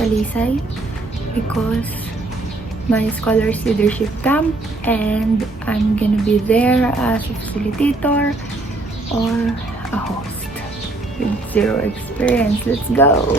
Talisay because my Scholars Leadership Camp, and I'm gonna be there as a facilitator or a host with zero experience. Let's go!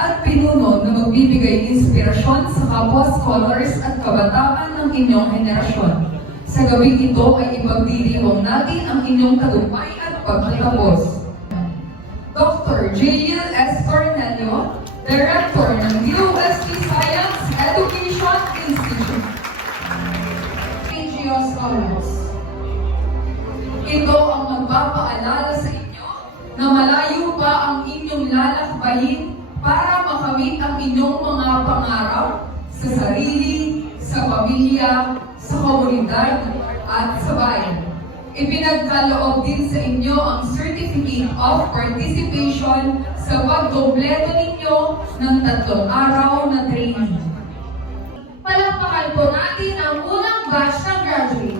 At pinuno na magbibigay inspirasyon sa kapwa scholars at kabataan ng inyong henerasyon. Sa gabing ito ay ipagdiriwang natin ang inyong tagumpay at pagtatapos. Dr. J.L. S. Cornelio, Director ng DOST Science Education Institute. PGO Scholars. Ito ang magpapaalala sa inyo na malayo pa ang inyong lalakbayin para makamit ang inyong mga pangarap sa sarili, sa pamilya, sa komunidad, at sa bayan. Ipinagkaloob din sa inyo ang Certificate of Participation sa pagkompleto ninyo ng 3 araw na training. Palakpakan po natin ang unang batch ng graduate.